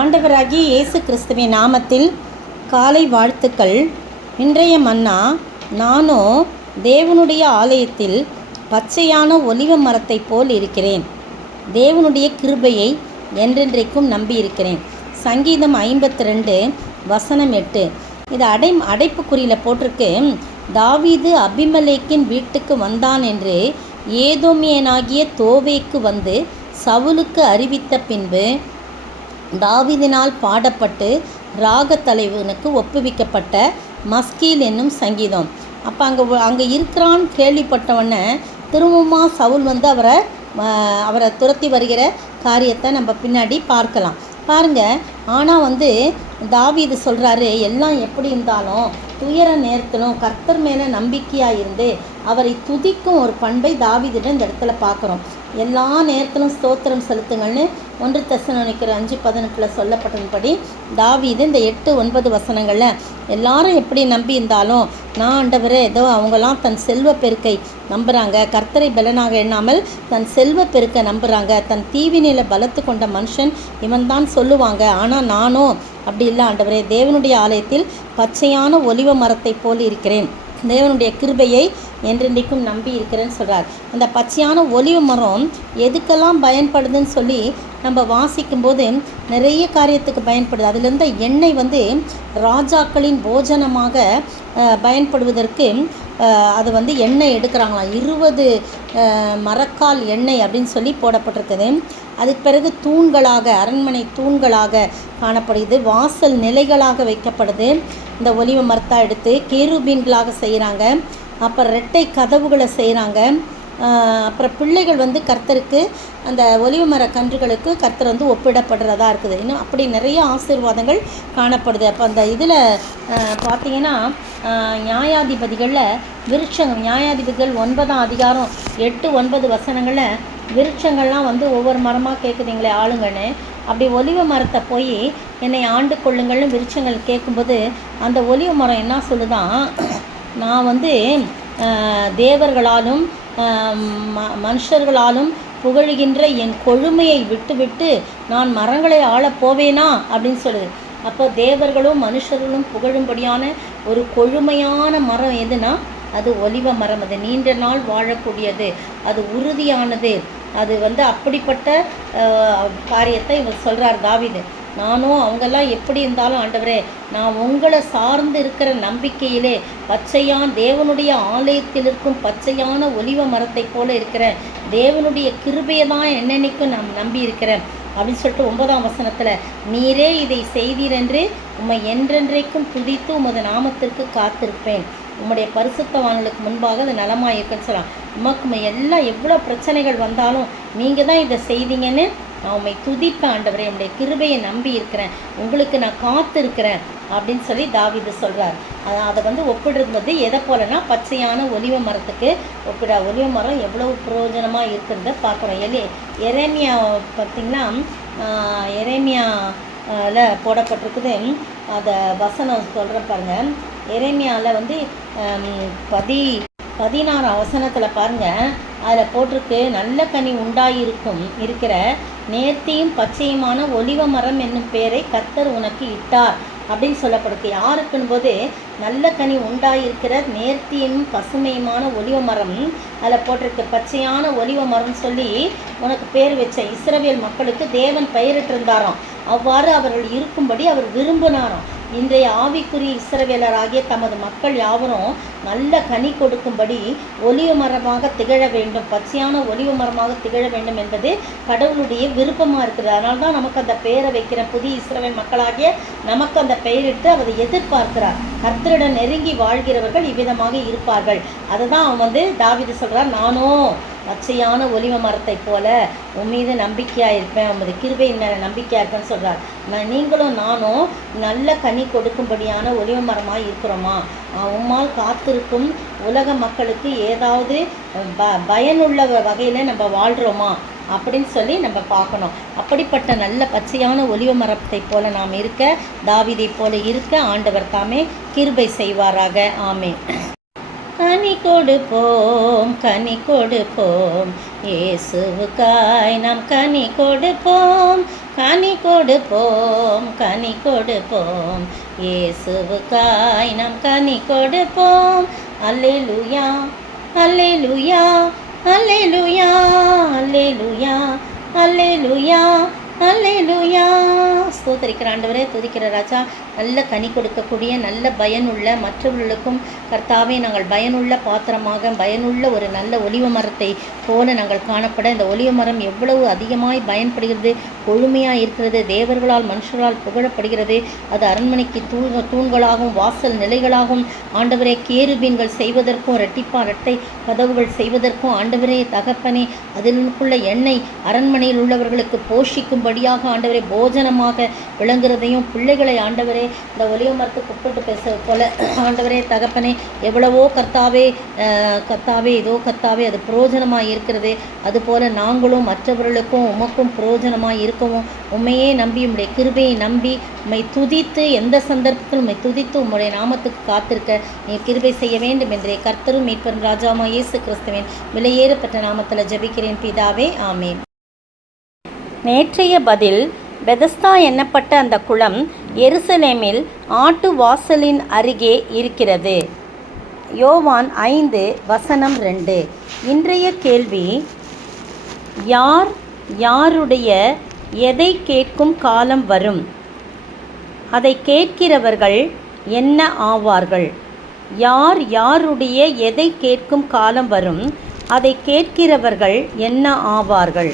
ஆண்டவராகிய இயேசு கிறிஸ்துவின் நாமத்தில் காலை வாழ்த்துக்கள். இன்றைய மன்னா, நானோ தேவனுடைய ஆலயத்தில் பச்சையான ஒலிவ மரத்தை போல் இருக்கிறேன். தேவனுடைய கிருபையை என்றென்றைக்கும் நம்பியிருக்கிறேன். சங்கீதம் 52 வசனம் 8. இது அடைப்புக்குறியில் போட்டிருக்கு. தாவீது அபிமெலேக்கின் வீட்டுக்கு வந்தான் என்று ஏதோமியனாகிய தோவேக்கு வந்து சவுலுக்கு அறிவித்த பின்பு தாவீதினால் பாடப்பட்டு ராகத்தலைவனுக்கு ஒப்புவிக்கப்பட்ட மஸ்கீல் என்னும் சங்கீதம். அப்போ அங்கே இருக்கிறான்னு கேள்விப்பட்டவொடனே திரும்பவுமா சவுல் வந்து அவரை துரத்தி வருகிற காரியத்தை நம்ம பின்னாடி பார்க்கலாம். பாருங்கள். ஆனால் வந்து தாவீது சொல்கிறாரு, எல்லாம் எப்படி இருந்தாலும் துயர நேரத்திலும் கர்த்தர் மேலே நம்பிக்கையாக இருந்து அவரை துதிக்கும் ஒரு பண்பை தாவீதிடம் இந்த இடத்துல பார்க்குறோம். எல்லா நேரத்திலும் ஸ்தோத்திரம் செலுத்துங்கள்னு 1 தெசலோனிக்கர் 5:18 சொல்லப்பட்டபடி தாவீது இந்த 8-9 வசனங்களில் எல்லாரும் எப்படி நம்பி இருந்தாலும், நான் ஆண்டவரே ஏதோ அவங்களாம் தன் செல்வ பெருக்கை நம்புகிறாங்க, கர்த்தரை பலனாக எண்ணாமல் தன் செல்வ பெருக்கை நம்புகிறாங்க, தன் தீவினையில் பலத்து கொண்ட மனுஷன் இவன் தான் சொல்லுவாங்க. ஆனால் நானும் அப்படி இல்லை ஆண்டவரே, தேவனுடைய ஆலயத்தில் பச்சையான ஒலிவ மரத்தை போல் இருக்கிறேன், தேவனுடைய கிருபையை என்றென்றைக்கும் நம்பி இருக்கிறேன்னு சொல்கிறார். அந்த பச்சையான ஒலிவ மரம் எதுக்கெல்லாம் பயன்படுதுன்னு சொல்லி நம்ம வாசிக்கும்போது நிறைய காரியத்துக்கு பயன்படுது. அதிலிருந்த எண்ணெய் வந்து ராஜாக்களின் போஜனமாக பயன்படுவதற்கு அது வந்து எண்ணெய் எடுக்கிறாங்களாம். 20 மரக்கால் எண்ணெய் அப்படின்னு சொல்லி போடப்பட்டிருக்குது. அதுக்கு பிறகு தூண்களாக, அரண்மனை தூண்களாக காணப்படுது. வாசல் நிலைகளாக வைக்கப்படுது. இந்த ஒலிவ மரத்தை எடுத்து கேருபீன்களாக செய்கிறாங்க. அப்புறம் ரெட்டை கதவுகளை செய்கிறாங்க. அப்புறம் பிள்ளைகள் வந்து கர்த்தருக்கு, அந்த ஒலிவ மர கன்றுகளுக்கு கர்த்தர் வந்து ஒப்பிடப்படுறதா இருக்குது. இன்னும் அப்படி நிறைய ஆசீர்வாதங்கள் காணப்படுது. அப்போ அந்த இதில் பார்த்திங்கன்னா நியாயாதிபதிகளில் நியாயாதிபதிகள் 9ஆம் அதிகாரம் 8-9 வசனங்களில் விருட்சங்கள்லாம் வந்து ஒவ்வொரு மரமாக கேட்குதுங்களே ஆளுங்கன்னு, அப்படி ஒலிவ மரத்தை போய் என்னை ஆண்டு கொள்ளுங்கள்னு விருட்சங்கள் கேட்கும்போது அந்த ஒலிவ மரம் என்ன சொல்லுதான், நான் வந்து தேவர்களாலும் மனுஷர்களாலும் புகழுகின்ற என் கொழுமையை விட்டு நான் மரங்களை ஆளப் போவேனா அப்படின்னு சொல்லுது. அப்போ தேவர்களும் மனுஷர்களும் புகழும்படியான ஒரு கொழுமையான மரம் எதுனா அது ஒலிவ மரம். அது நீண்ட நாள் வாழக்கூடியது, அது உறுதியானது. அது வந்து அப்படிப்பட்ட காரியத்தை இவர் சொல்கிறார் தாவீது. நானும் அவங்கெல்லாம் எப்படி இருந்தாலும் ஆண்டவரே, நான் உங்களை சார்ந்து இருக்கிற நம்பிக்கையிலே தேவனுடைய ஆலயத்தில் இருக்கும் பச்சையான ஒலிவ மரத்தை போல இருக்கிறேன். தேவனுடைய கிருபையை தான் என்னென்னைக்கும் நான் நம்பி இருக்கிறேன் அப்படின்னு சொல்லிட்டு 9ஆம் வசனத்தில், நீரே இதை செய்தீரென்று உம்மை என்றென்றைக்கும் துதித்து உமது நாமத்திற்கு காத்திருப்பேன், உம்முடைய பரிசுத்தவான்களுக்கு முன்பாக அது நலமாக இருக்குன்னு சொல்லலாம். உமக்கு எல்லாம் எவ்வளோ பிரச்சனைகள் வந்தாலும் நீங்கள் தான் இதை செய்தீங்கன்னு நான் உண்மை துதிப்பேன் ஆண்டவரே, என்னுடைய கிருபையை நம்பி இருக்கிறேன், உங்களுக்கு நான் காத்து இருக்கிறேன் அப்படின்னு சொல்லி தாவீது சொல்கிறார். அதை வந்து ஒப்பிடுறது எதை போலனா பச்சையான ஒலிவ மரத்துக்கு ஒலிவ மரம் எவ்வளவு பிரயோஜனமாக இருக்கிறத பார்க்குறோம். எரேமியா பார்த்திங்கன்னா எரேமியாவில் போடப்பட்டிருக்குது. அதை வசனம் சொல்கிறேன் பாருங்கள். எரேமியாவில் வந்து 16ஆம் வசனத்தில் பாருங்கள், அதில் போட்டிருக்கு, நல்ல கனி இருக்கிற நேர்த்தியும் பச்சையுமான ஒலிவ மரம் என்னும் பெயரை கர்த்தர் உனக்கு இட்டார் அப்படின்னு சொல்லப்படுது. யாருக்குன்னு போது நல்ல கனி உண்டாயிருக்கிற நேர்த்தியும் பசுமையுமான ஒலிவ மரம் அதில் போட்டிருக்கு. பச்சையான ஒலிவ மரம் சொல்லி உனக்கு பேர் வச்ச இஸ்ரவேல் மக்களுக்கு தேவன் பெயரிட்டிருந்தாராம். அவ்வாறு அவர்கள் இருக்கும்படி அவர் விரும்பினாராம். இன்றைய ஆவிக்குரிய இஸ்ரவேலராகிய தமது மக்கள் யாவரும் நல்ல கனி கொடுக்கும்படி ஒலிவ மரமாக திகழ வேண்டும், பச்சையான ஒலிவ மரமாக திகழ வேண்டும் என்பது கடவுளுடைய விருப்பமாக இருக்குது. அதனால தான் நமக்கு அந்த பெயரை வைக்கிற புதிய இஸ்ரவேல் மக்களாகிய நமக்கு அந்த பெயரிட்டு அதை எதிர்பார்க்கிறார். கர்த்தருடன் நெருங்கி வாழ்கிறவர்கள் இவ்விதமாக இருப்பார்கள். அதை தான் அவன் வந்து தாவீது சொல்கிறார், நானும் பச்சையான ஒலிவ மரத்தை போல உன் மீது நம்பிக்கையாக இருப்பேன், உமது கிருபையின் மேலே நம்பிக்கையாக இருப்பேன்னு சொல்கிறார். நீங்களும் நானும் நல்ல கனி கொடுக்கும்படியான ஒலிவ மரமாக இருக்கிறோமா? உம்மால் காத்திருக்கும் உலக மக்களுக்கு ஏதாவது பயனுள்ள வகையில் நம்ம வாழ்கிறோமா அப்படின்னு சொல்லி நம்ம பார்க்கணும். அப்படிப்பட்ட நல்ல பச்சையான ஒலிவ மரத்தை போல நாம் இருக்க, தாவீதை போல இருக்க ஆண்டவர் தாமே கிருபை செய்வாராக. ஆமென். கனி கொடுப்போம், இயேசுவுக்காய் நாம் கனி கொடுப்போம், கனி கொடுப்போம், கனி கொடுப்போம், இயேசுவுக்காய் நாம் கனி கொடுப்போம். அல்லேலூயா, அல்லேலூயா, அல்லேலூயா, அல்லேலூயா, அல்லேலூயா, அல்லேலூயா. ஸ்தோத்திரிக்கிற ஆண்டவரே, துதிக்கிற ராஜா, நல்ல கனி கொடுக்கக்கூடிய நல்ல பயனுள்ள மற்றவர்களுக்கும் கர்த்தாவே நாங்கள் பயனுள்ள பாத்திரமாக பயனுள்ள ஒரு நல்ல ஒலிவ மரத்தை போல நாங்கள் காணப்பட இந்த ஒலிவ மரம் எவ்வளவு அதிகமாய் பயன்படுகிறது, கொழுமையாக இருக்கிறது, தேவர்களால் மனுஷர்களால் புகழப்படுகிறது. அது அரண்மனைக்கு தூண்களாகவும் வாசல் நிலைகளாகவும் ஆண்டவரே கேருபீன்கள் செய்வதற்கும் இரட்டை கதவுகள் செய்வதற்கும் ஆண்டவரே தகப்பனே அதிலுக்குள்ள எண்ணெய் அரண்மனையில் உள்ளவர்களுக்கு போஷிக்கும்படியாக ஆண்டவரே போஜனமாக விளங்குறதையும் பிள்ளைகளை ஆண்டவரே இந்த ஒலிவ மரத்துக்கு ஒப்பிட்டு பேச போல ஆண்டவரே தகப்பனே எவ்வளவோ கர்த்தாவே இதோ கர்த்தாவே அது பிரயோஜனமாக இருக்கிறது. அதுபோல நாங்களும் மற்றவர்களுக்கும் உமக்கும் பிரயோஜனமாக இருக்கவும் உண்மையே நம்பி உம்முடைய கிருபையை நம்பி உம்மை துதித்து எந்த சந்தர்ப்பத்திலும் உம்மை துதித்து உம்முடைய நாமத்துக்கு காத்திருக்க நீ கிருபை செய்ய வேண்டும் என்றே கர்த்தரும் மீட்பரும் ராஜாமா இயேசு கிறிஸ்துவின் விலையேறப்பட்ட நாமத்தில் ஜெபிக்கிறேன் பிதாவே, ஆமேன். நேற்றைய பதில், பெதஸ்தா எண்ணப்பட்ட அந்த குளம் எருசலேமில் ஆட்டு வாசலின் அருகே இருக்கிறது. யோவான் 5:2. இன்றைய கேள்வி, யாருடைய எதை கேட்கும் காலம் வரும்? அதை கேட்கிறவர்கள் என்ன ஆவார்கள்? யாருடைய எதை கேட்கும் காலம் வரும்? அதை கேட்கிறவர்கள் என்ன ஆவார்கள்?